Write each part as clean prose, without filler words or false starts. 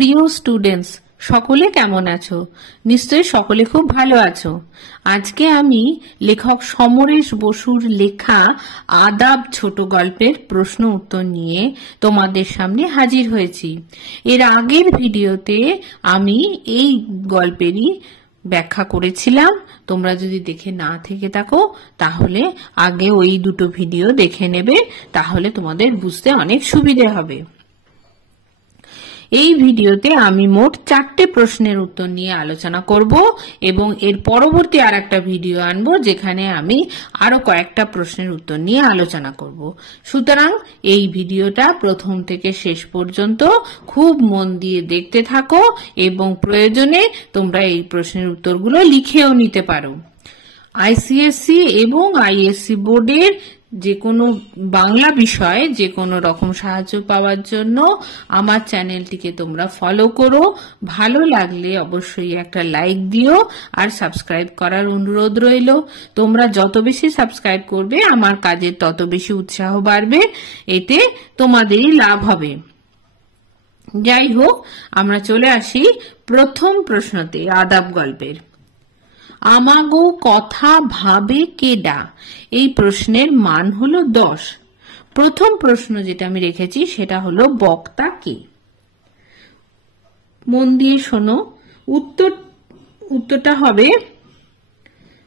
প্রিয় স্টুডেন্টস, সকলে কেমন আছো? নিশ্চয়ই সকলে খুব ভালো আছো। আজকে আমি লেখক সমরেশ বসুর লেখা আদাব ছোট গল্পের প্রশ্ন উত্তর নিয়ে তোমাদের সামনে হাজির হয়েছি। এর আগের ভিডিওতে আমি এই গল্পেরই ব্যাখ্যা করেছিলাম। তোমরা যদি দেখে না থেকে থাকো তাহলে আগে ওই দুটো ভিডিও দেখে নেবে, তাহলে তোমাদের বুঝতে অনেক সুবিধে হবে। এই ভিডিওতে আমি মোট 4টে প্রশ্নের উত্তর নিয়ে আলোচনা করব এবং এর পরবর্তী আরেকটা ভিডিও আনবো যেখানে আমি আরো কয়েকটা প্রশ্নের উত্তর নিয়ে আলোচনা করব। সুতরাং এই ভিডিওটা প্রথম থেকে শেষ পর্যন্ত খুব মন দিয়ে দেখতে থাকো এবং প্রয়োজনে তোমরা এই প্রশ্নের উত্তরগুলো লিখেও নিতে পারো। আইসিএসসি এবং আইএসসি বোর্ডের যে কোনো বাংলা বিষয়ে যে কোনো রকম সাহায্য পাওয়ার জন্য আমার চ্যানেলটিকে তোমরা ফলো করো। ভালো লাগলে অবশ্যই একটা লাইক দিও আর সাবস্ক্রাইব করার অনুরোধ রইল। তোমরা যত বেশি সাবস্ক্রাইব করবে আমার কাজের তত বেশি উৎসাহ বাড়বে, এতে তোমাদেরই লাভ হবে। যাই হোক, আমরা চলে আসি প্রথম প্রশ্নতে, আদাব গল্পের। আমাগো কথা ভাবে কেডা? এই প্রশ্নের মান হলো 10। প্রথম প্রশ্ন যেটা আমি রেখেছি সেটা হলো বক্তা কে? মন দিয়ে শোনো। উত্তরটা হবে,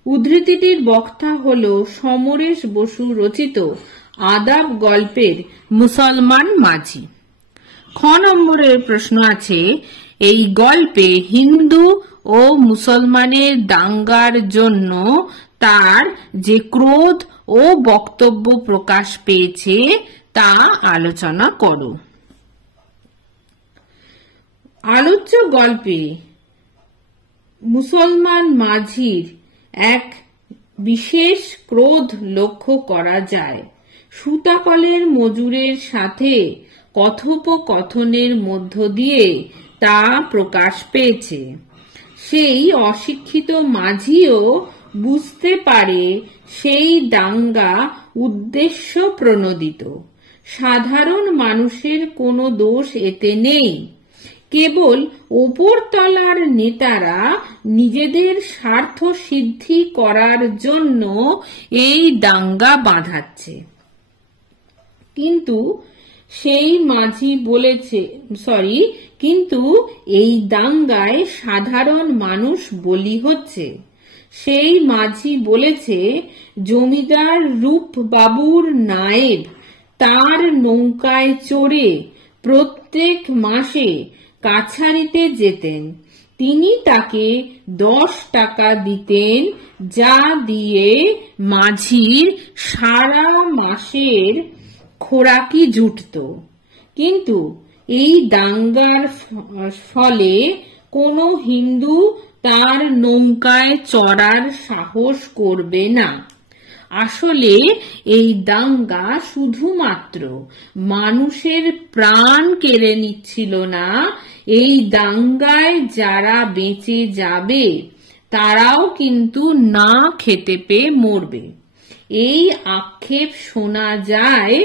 উদ্ধৃতিটির বক্তা হলো সমরেশ বসু রচিত আদাব গল্পের মুসলমান মাঝি। খ নম্বরের প্রশ্ন আছে, এই গল্পে হিন্দু ও মুসলমানের দাঙ্গার জন্য তার যে ক্রোধ ও বক্তব্য প্রকাশ পেয়েছে তা আলোচনা করো। আলোচ্য গল্পে মুসলমান মাঝির এক বিশেষ ক্রোধ লক্ষ্য করা যায়। সুতাকলের মজুরের সাথে কথোপকথনের মধ্য দিয়ে তা প্রকাশ পেয়েছে। সেই অশিক্ষিত মাঝিও বুঝতে পারে সেই দাঙ্গা উদ্দেশ্য প্রণোদিত। সাধারণ মানুষের কোনো দোষ এতে নেই, কেবল ওপরতলার নেতারা নিজেদের স্বার্থ সিদ্ধি করার জন্য এই দাঙ্গা বাঁধাচ্ছে। কিন্তু এই দাঙ্গায় সাধারণ মানুষ বলি হচ্ছে। সেই মাঝি বলেছে, জমিদার রূপবাবুর নায়েব তার নৌকায় চড়ে প্রত্যেক মাসে কাছারিতে যেতেন। তিনি তাকে 10 টাকা দিতেন, যা দিয়ে মাঝির সারা মাসের খোরাকি জুটত। কিন্তু এই দাঙ্গার ফলে কোনো হিন্দু তার নৌকায় চড়ার সাহস করবে না। আসলে এই দাঙ্গা শুধুমাত্র মানুষের প্রাণ কেড়ে নিচ্ছিল না, এই দাঙ্গায় যারা বেঁচে যাবে তারাও কিন্তু না খেতে পেয়ে মরবে। এই আক্ষেপ শোনা যায়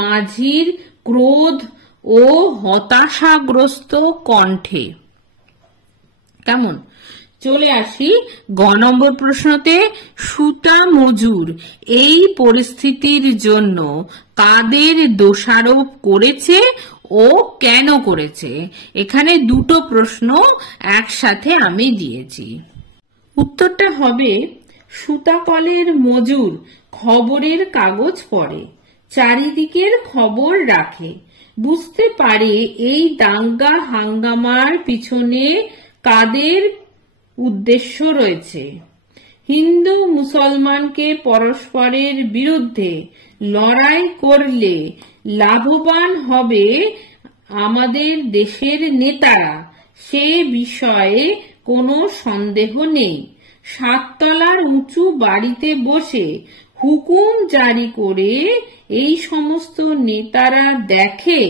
মাঝির ক্রোধ ও হতাশাগ্রস্ত কণ্ঠে। কেমন? চলে আসি গ নম্বর প্রশ্নতে। সুতা মজুর এই পরিস্থিতির জন্য কাদের দোষারোপ করেছে ও কেন করেছে? এখানে দুটো প্রশ্ন একসাথে আমি দিয়েছি। উত্তরটা হবে, সুতাকলের মজুর খবরের কাগজ পড়ে, চারিদিকের খবর রাখে, বুঝতে পারে এই দাঙ্গা হাঙ্গামার পিছনে কাদের উদ্দেশ্য রয়েছে। হিন্দু মুসলমানকে পরস্পরের বিরুদ্ধে লড়াই করলে লাভবান হবে আমাদের দেশের নেতারা, সে বিষয়ে কোনো সন্দেহ নেই। 7 তলার উঁচু বাড়িতে বসে হুকুম জারি করে এই সমস্ত নেতারা দেখে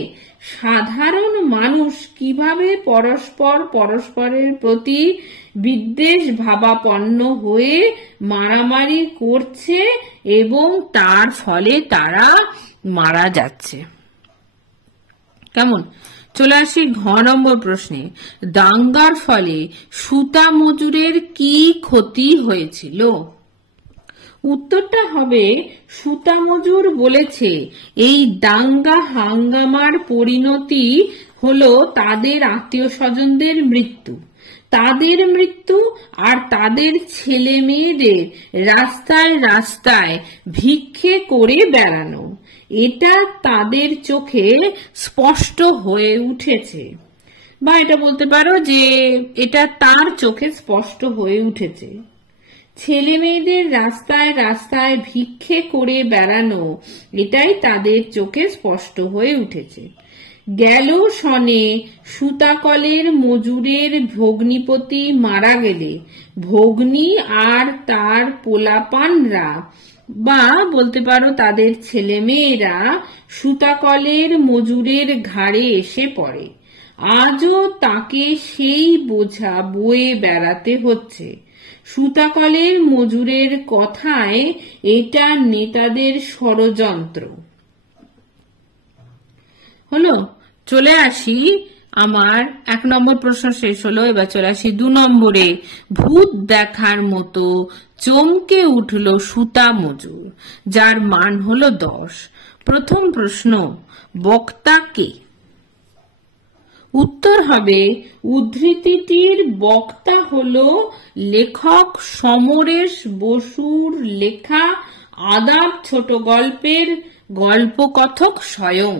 সাধারণ মানুষ কিভাবে পরস্পরের প্রতি বিদ্বেষ ভাবাপন্ন হয়ে মারামারি করছে এবং তার ফলে তারা মারা যাচ্ছে। কেমন? চলে আসি ঘ নম্বর প্রশ্নে। দাঙ্গার ফলে সুতা মজুরের কি ক্ষতি হয়েছিল? উত্তরটা হবে সুতা মজুর বলেছে এই দাঙ্গা হাঙ্গামার পরিণতি হলো তাদের আত্মীয় স্বজনদের মৃত্যু, তাদের মৃত্যু আর তাদের ছেলে মেয়েদের রাস্তায় রাস্তায় ভিক্ষে করে বেড়ানো। এটা তাদের চোখে স্পষ্ট হয়ে উঠেছে, বা এটা বলতে পারো যে এটা তার চোখে স্পষ্ট হয়ে উঠেছে। ছেলে মেয়েদের রাস্তায় রাস্তায় ভিক্ষে করে বেড়ানো এটাই তাদের চোখে স্পষ্ট হয়ে উঠেছে। গেল সনে সুতাকলের মজুরের ভগ্নিপতি মারা গেলে ভগ্নী আর তার পোলাপানরা বা বলতে পারো তাদের ছেলে মেয়েরা সুতাকলের মজুরের ঘাড়ে এসে পড়ে। আজও তাকে সেই বোঝা বয়ে বেড়াতে হচ্ছে। সুতাকলের মজুরের কথায় এটা নেতাদের ষড়যন্ত্র। হলো, চলে আসি আমার 1 নম্বর প্রশ্ন শেষ হলো। এবার চলে আসি 2 নম্বরে। ভূত দেখার মতো চমকে উঠল সুতা মজুর, যার মান হলো 10। প্রথম প্রশ্ন, বক্তা কে? উত্তর হবে উদ্ধৃতিটির বক্তা হলো লেখক সমরেশ বসুর লেখা আদাব ছোট গল্পের গল্পকথক স্বয়ং।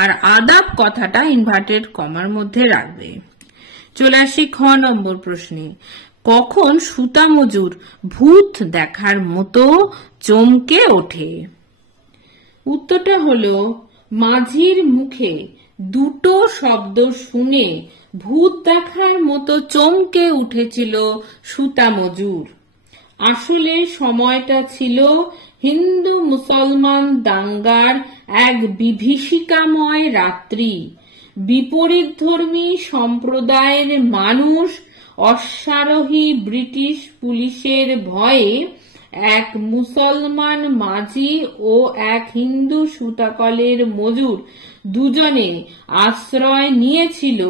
আর আদাব কথাটা ইনভার্টেড কমার মধ্যে রাখবে। চলে আসি খ নম্বর প্রশ্নে। কখন সুতা মজুর ভূত দেখার মতো চমকে ওঠে? উত্তরটা হলো মাঝির মুখে দুটো শব্দ শুনে ভূত দেখার মতো চমকে উঠেছিল সুতা মজুর। আসলে সময়টা ছিল হিন্দু মুসলমান দাঙ্গার এক বিভীষিকাময় রাত্রি। বিপরীতধর্মী সম্প্রদায়ের মানুষ অশ্বারোহী ব্রিটিশ পুলিশের ভয়ে এক মুসলমান মাঝি ও এক হিন্দু সুতাকলের মজুর দুজনে আশ্রয় নিয়েছিল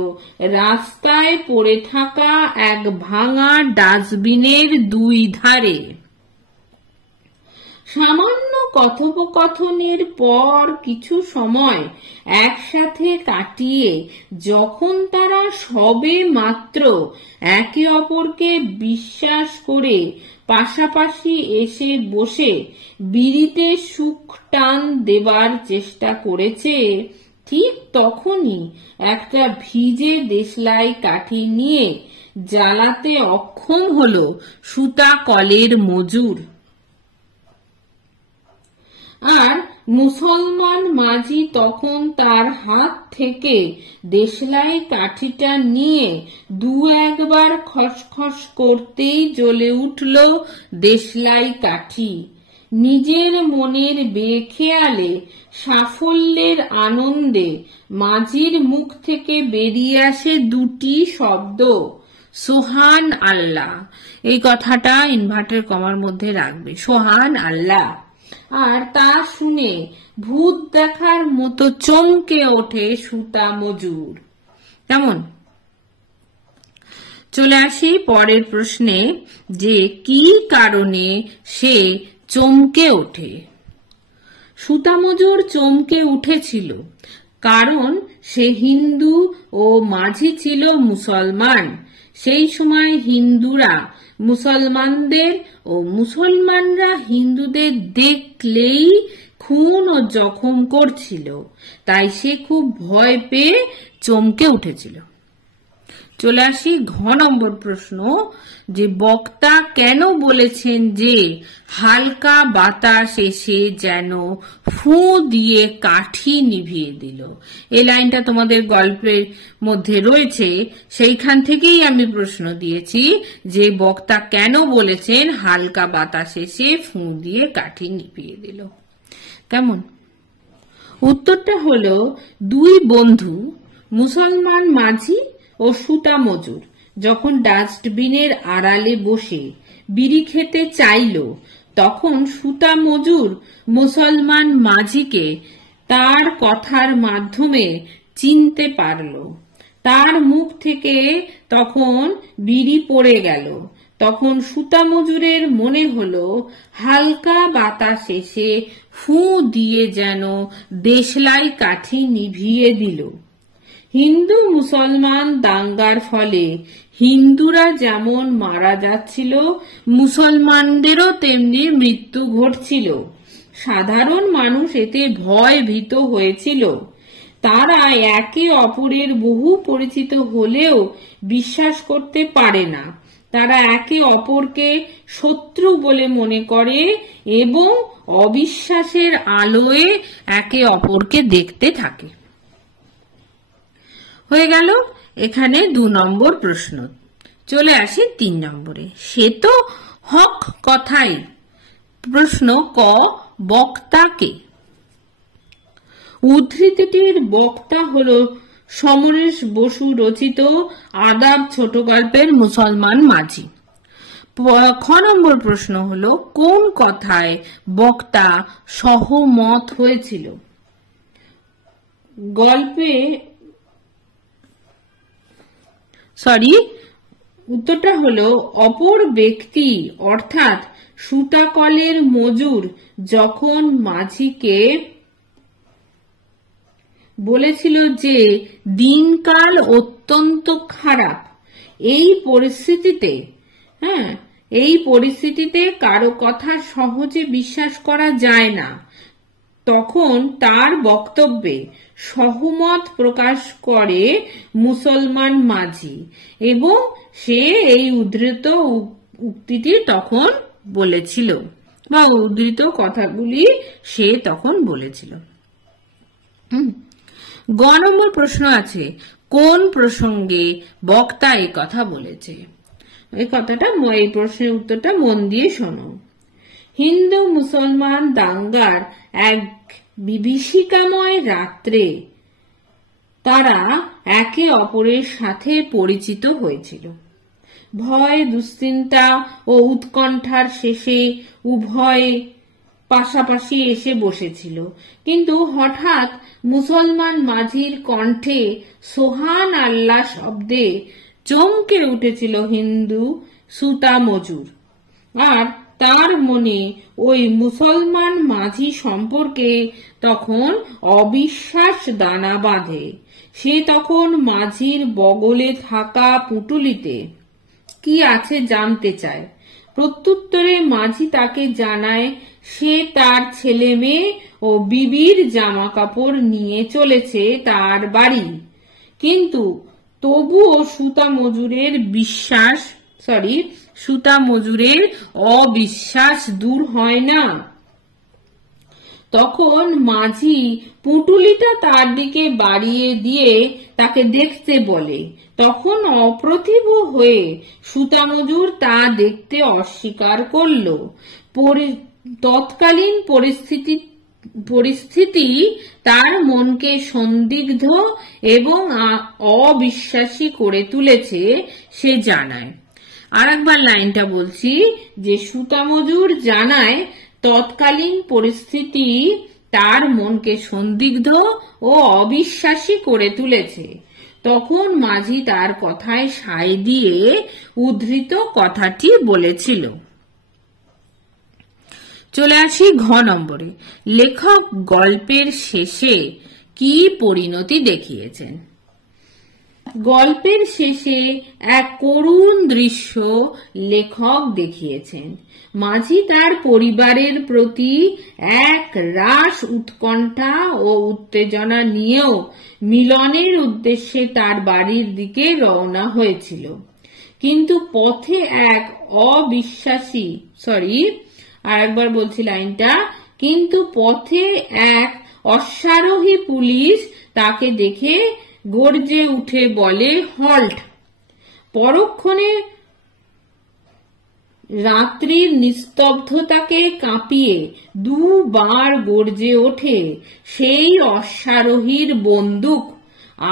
রাস্তায় পড়ে থাকা এক ভাঙা ডাস্টবিনের 2 ধারে। সামান্য কথোপকথনের পর কিছু সময় একসাথে কাটিয়ে যখন তারা সবে মাত্র একে অপরকে বিশ্বাস করে পাশাপাশি এসে বসে বিড়িতে সুখ টান দেবার চেষ্টা করেছে, ঠিক তখনই একটা ভিজে দেশলাই কাঠি নিয়ে জ্বালাতে অক্ষম হলো সুতা কলের মজুর। আর মুসলমান মাঝি তখন তার হাত থেকে দেশলাই কাঠিটা নিয়ে 2-1 বার খসখস করতেই জ্বলে উঠল দেশলাই কাঠি। নিজের মনের বেখেয়ালে সাফল্যের আনন্দে মাঝির মুখ থেকে বেরিয়ে আসে 2টি শব্দ, সোহান আল্লাহ। এই কথাটা ইনভার্টেড কমার মধ্যে রাখবে, সোহান আল্লাহ। আর তা শুনে ভূত দেখার মতো চমকে ওঠে সুতা মজুর। কেমন? চলে আসি পরের প্রশ্নে, যে কি কারণে সে চমকে ওঠে? সুতা মজুর চমকে উঠেছিল কারণ সে হিন্দু ও মাঝি ছিল মুসলমান। সেই সময় হিন্দুরা মুসলমানদের ও মুসলমানরা হিন্দুদের দেখলেই খুন ও জখম করছিল, তাই সে খুব ভয় পেয়ে চমকে উঠেছিল। চলে আসি ঘ নম্বর প্রশ্ন, যে বক্তা কেন বলেছেন যে হালকা বাতাস এসে যেন ফু দিয়ে কাঠি নিভিয়ে দিল? এই লাইনটা তোমাদের গল্পের মধ্যে রয়েছে, সেইখান থেকেই আমি প্রশ্ন দিয়েছি যে বক্তা কেন বলেছেন হালকা বাতাস এসে ফু দিয়ে কাঠি নিভিয়ে দিল। কেমন? উত্তরটা হলো 2 বন্ধু মুসলমান মাঝি ও সুতা মজুর যখন ডাস্টবিনের আড়ালে বসে বিড়ি খেতে চাইল, তখন সুতা মজুর মুসলমান মাঝিকে তার কথার মাধ্যমে চিনতে পারল। তার মুখ থেকে তখন বিড়ি পড়ে গেল। তখন সুতা মজুরের মনে হলো হালকা বাতাস এসে ফুঁ দিয়ে যেন দেশলাই কাঠি নিভিয়ে দিল। হিন্দু মুসলমান দাঙ্গার ফলে হিন্দুরা যেমন মারা যাচ্ছিল, মুসলমানদেরও তেমনি মৃত্যু ঘটছিল। সাধারণ মানুষ এতে ভয় ভীত হয়েছিল। তারা একে অপরের বহু পরিচিত হলেও বিশ্বাস করতে পারে না। তারা একে অপরকে শত্রু বলে মনে করে এবং অবিশ্বাসের আলোয় একে অপরকে দেখতে থাকে। হয়ে গেল এখানে 2 নম্বর প্রশ্ন। চলে আসি 3 নম্বরে। সে তো হক কথাই। প্রশ্ন ক, বক্তা কে? উদ্ধৃতিটির বক্তা হলো সমরেশ বসু রচিত আদাব ছোট গল্পের মুসলমান মাঝি। খ নম্বর প্রশ্ন হলো কোন কথায় বক্তা সহমত হয়েছিল? উত্তরটা হলো অপর ব্যক্তি অর্থাৎ সুতাকলের মজুর যখন মাঝিকে বলেছিল যে দিনকাল অত্যন্ত খারাপ, এই পরিস্থিতিতে কারো কথা সহজে বিশ্বাস করা যায় না, তখন তার বক্তব্যে সহমত প্রকাশ করে মুসলমান মাঝি এবং সে এই উদ্ধৃত উক্তিটি তখন বলেছিল বা উদ্ধৃত কথাগুলি সে তখন বলেছিল। গ নম্বর প্রশ্ন আছে কোন প্রসঙ্গে বক্তা এই কথা বলেছে? এই প্রশ্নের উত্তরটা মন দিয়ে শোনো। হিন্দু মুসলমান দাঙ্গার এক বিভীষিকাময় রাত্রে তারা একে অপরের সাথে পরিচিত হয়েছিল। ভয়, দুশ্চিন্তা ও উৎকণ্ঠার শেষে উভয় পাশাপাশি এসে বসেছিল। কিন্তু হঠাৎ মুসলমান মাঝির কণ্ঠে সোহান আল্লাহ শব্দে চমকে উঠেছিল হিন্দু সুতা মজুর, আর তার মনে ওই মুসলমান মাঝি সম্পর্কে তখন অবিশ্বাস দানা বাঁধে। সে তখন মাঝির বগলে থাকা পুঁটুলিতে কি আছে জানতে চায়। প্রত্যুত্তরে মাঝি তাকে জানায় সে তার ছেলে মেয়ে ও বিবির জামা কাপড় নিয়ে চলেছে তার বাড়ি। কিন্তু তবুও সুতা মজুরের অবিশ্বাস দূর হয় না। তখন মাঝি পুঁটুলিটা তার দিকে বাড়িয়ে দিয়ে তাকে দেখতে বলে। তখন অপ্রতিভ হয়ে সুতা মজুর তা দেখতে অস্বীকার করল। তৎকালীন পরিস্থিতি তার মনকে সন্দিগ্ধ এবং অবিশ্বাসী করে তুলেছে সে জানায়। আর একবার লাইনটা বলছি যে সুতা মজুর জানায় তৎকালীন পরিস্থিতি তার মনকে সন্দিগ্ধ ও অবিশ্বাসী করে তুলেছে। তখন মাঝি তার কথায় সায় দিয়ে উদ্ধৃত কথাটি বলেছিল। চলে আসি ঘ নম্বরে। লেখক গল্পের শেষে কি পরিণতি দেখিয়েছেন? গল্পের শেষে এক করুণ দৃশ্য লেখক দেখিয়েছেন। মাঝি তার পরিবারের প্রতি এক রাশ উৎকণ্ঠা ও উত্তেজনা নিয়েও মিলনের উদ্দেশ্যে তার বাড়ির দিকে রওনা হয়েছিল। কিন্তু পথে এক অশ্বারোহী পুলিশ তাকে দেখে গর্জে উঠে বলে হল্ট। পরক্ষণে রাত্রির নিস্তব্ধতাকে কাঁপিয়ে দুবার গর্জে ওঠে সেই অশ্বারোহীর বন্দুক,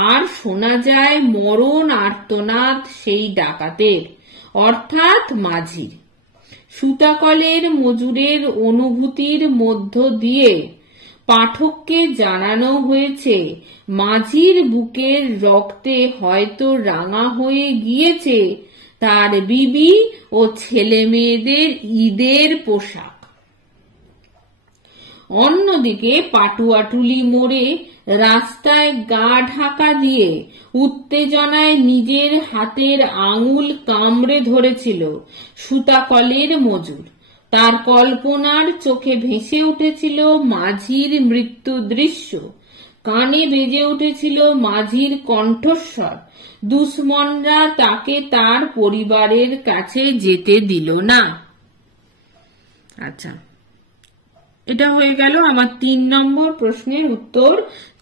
আর শোনা যায় মরণ আর্তনাদ সেই ডাকাতের অর্থাৎ মাঝির। সুতাকলের মজুরের অনুভূতির মধ্য দিয়ে পাঠককে জানানো হয়েছে মাঝির বুকের রক্তে হয়তো রাঙা হয়ে গিয়েছে তার বিবি ও ছেলে মেয়েদের ঈদের পোশাক। অন্যদিকে পাটুয়াটুলি মোড়ে রাস্তায় গা ঢাকা দিয়ে উত্তেজনায় নিজের হাতের আঙুল কামড়ে ধরেছিল সুতাকলের মজুর। তার কল্পনার চোখে ভেসে উঠেছিল মাঝির মৃত্যু দৃশ্য, কানে বেজে উঠেছিল মাঝির কণ্ঠস্বর। দুশ্মনরা তাকে তার পরিবারের কাছে যেতে দিল না। আচ্ছা, এটা হয়ে গেল আমার 3 নম্বর প্রশ্নের উত্তর।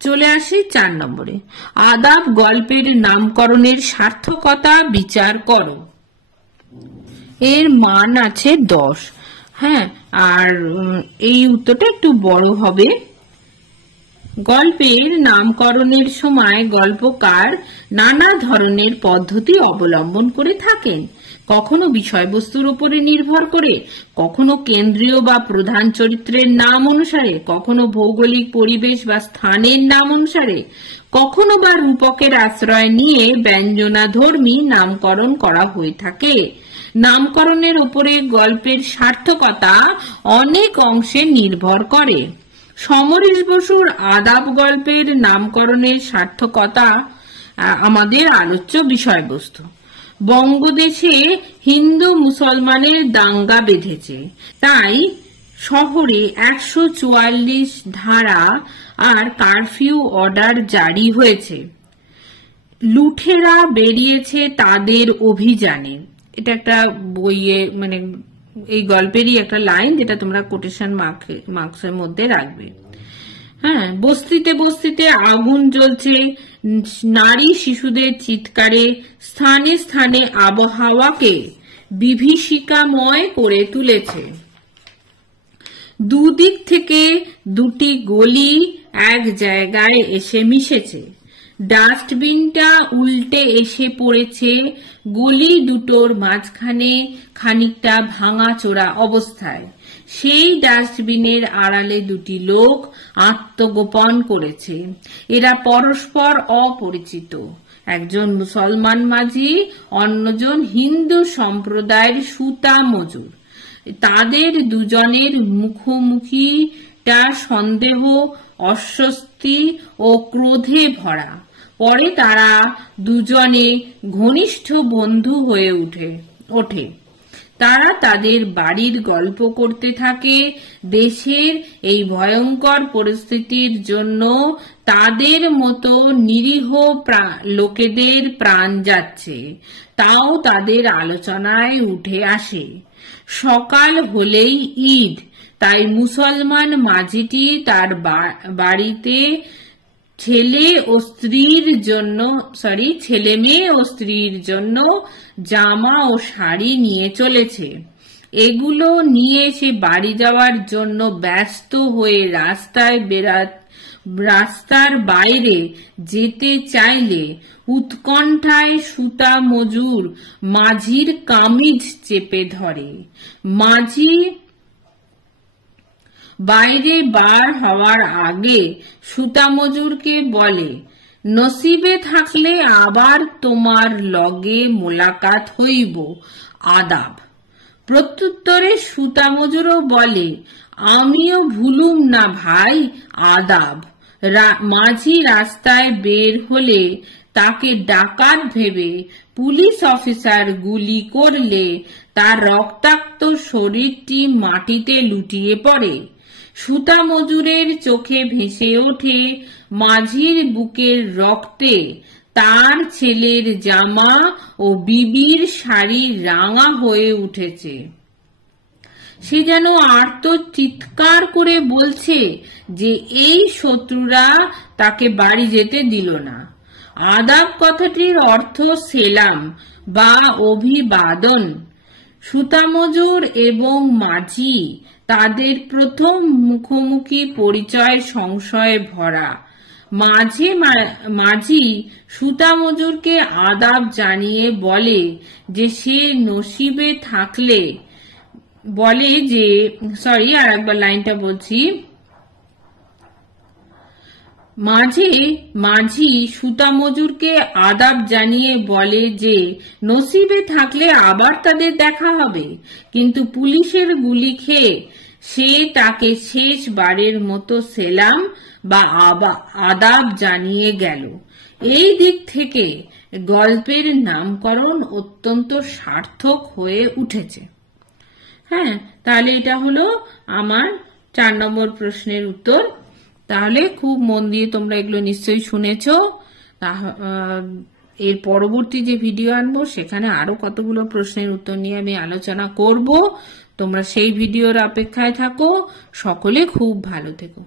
চলে আসি 4 নম্বরে। আদাব গল্পের নামকরণের সার্থকতা বিচার করো। এর মান আছে 10। হ্যাঁ, আর এই উত্তরটা একটু বড় হবে। গল্পের নামকরণের সময় গল্পকার নানা ধরনের পদ্ধতি অবলম্বন করে থাকেন। কখনো বিষয়বস্তুর উপরে নির্ভর করে, কখনো কেন্দ্রীয় বা প্রধান চরিত্রের নাম অনুসারে, কখনো ভৌগোলিক পরিবেশ বা স্থানের নাম অনুসারে, কখনো বা রূপকের আশ্রয় নিয়ে ব্যঞ্জনাধর্মী নামকরণ করা হয়ে থাকে। নামকরণের উপরে গল্পের সার্থকতা অনেক অংশে নির্ভর করে। সমরেশ বসুর আদাব গল্পের নামকরণের সার্থকতা আমাদের আলোচ্য বিষয়বস্তু। বঙ্গদেশে হিন্দু মুসলমানের দাঙ্গা বেঁধেছে, তাই শহরে 144 ধারা আর কারফিউ অর্ডার জারি হয়েছে। লুঠেরা বেরিয়েছে তাদের অভিযানে। এটা একটা বইয়ে, মানে এই গল্পেরই একটা লাইন, যেটা তোমরা কোটেশন মার্কসের মধ্যে রাখবে। হ্যাঁ, বস্তিতে বস্তিতে আগুন জ্বলছে, নারী শিশুদের চিৎকারে স্থানে স্থানে আবহাওয়াকে বিভীষিকাময় করে তুলেছে। দুদিক থেকে দুটি গলি এক জায়গায় এসে মিশেছে। ডাস্টবিনটা উল্টে এসে পড়েছে গলি দুটোর মাঝখানে খানিকটা ভাঙাচোরা অবস্থায়। সেই ডাস্টবিনের আড়ালে দুটি লোক আত্মগোপন করেছে। এরা পরস্পর অপরিচিত। একজন মুসলমান মাঝি, অন্যজন হিন্দু সম্প্রদায়ের সুতা মজুর। তাদের দুজনের মুখোমুখিটা সন্দেহ, অস্বস্তি ও ক্রোধে ভরা। পরে তারা দুজনে ঘনিষ্ঠ বন্ধু হয়ে ওঠে। তারা তাদের বাড়ির গল্প করতে থাকে। দেশের এই ভয়ঙ্কর পরিস্থিতির জন্য তাদের মতো নিরীহ লোকেদের প্রাণ যাচ্ছে, তাও তাদের আলোচনায় উঠে আসে। সকাল হলেই ঈদ, তাই মুসলমান মাঝিটি তার বাড়িতে ছেলে মেয়ে ও স্ত্রীর জন্য জামা ও শাড়ি নিয়ে চলেছে। এগুলো নিয়ে সে বাড়ি যাওয়ার জন্য ব্যস্ত হয়ে রাস্তার বাইরে যেতে চাইলে উৎকণ্ঠায় সুতা মজুর মাঝির কামিজ চেপে ধরে। মাঝি বাইরে বার হওয়ার আগে সুতা মজুরকে বলে, নসিবে থাকলে আবার তোমার লগে মোলাকাত হইব, আদাব। প্রত্যুত্তরে সুতা মজুরও বলে, আমিও ভুলুম না ভাই, আদাব। মাঝি রাস্তায় বের হলে তাকে ডাকাত ভেবে পুলিশ অফিসার গুলি করলে তার রক্তাক্ত শরীরটি মাটিতে লুটিয়ে পড়ে। সুতা মজুরের চোখে ভেসে ওঠে মাঝির বুকের রক্তে তার ছেলের জামা ও বিবির শাড়ি রাঙা হয়ে উঠেছে। সে যেন আর্ত চিৎকার করে বলছে যে এই শত্রুরা তাকে বাড়ি যেতে দিল না। আদাব কথাটির অর্থ সেলাম বা অভিবাদন। সুতা মজুর এবং মাঝি, তাদের প্রথম মুখোমুখি পরিচয় সংশয়ে ভরা। মাঝি সুতা মজুরকে আদাব জানিয়ে বলে যে সে নসিবে থাকলে, বলে যে, আর একবার লাইনটা বলছি, মাঝে মাঝি সুতা মজুরকে আদাব জানিয়ে বলে যে নসিবে থাকলে আবার তাদের দেখা হবে, কিন্তু পুলিশের গুলি খেয়ে সে তাকে শেষবারের মতো সেলাম বা আদাব জানিয়ে গেল। এই দিক থেকে গল্পের নামকরণ অত্যন্ত সার্থক হয়ে উঠেছে। হ্যাঁ, তাহলে এটা হলো আমার 4 নম্বর প্রশ্নের উত্তর। তাহলে খুব মন দিয়ে তোমরা এগুলো নিশ্চয়ই শুনেছো। এর পরবর্তী যে ভিডিও আনবো সেখানে আরো কতগুলো প্রশ্নের উত্তর নিয়ে আমি আলোচনা করব। তোমরা সেই ভিডিওর অপেক্ষায় থাকো। সকলে খুব ভালো থেকো।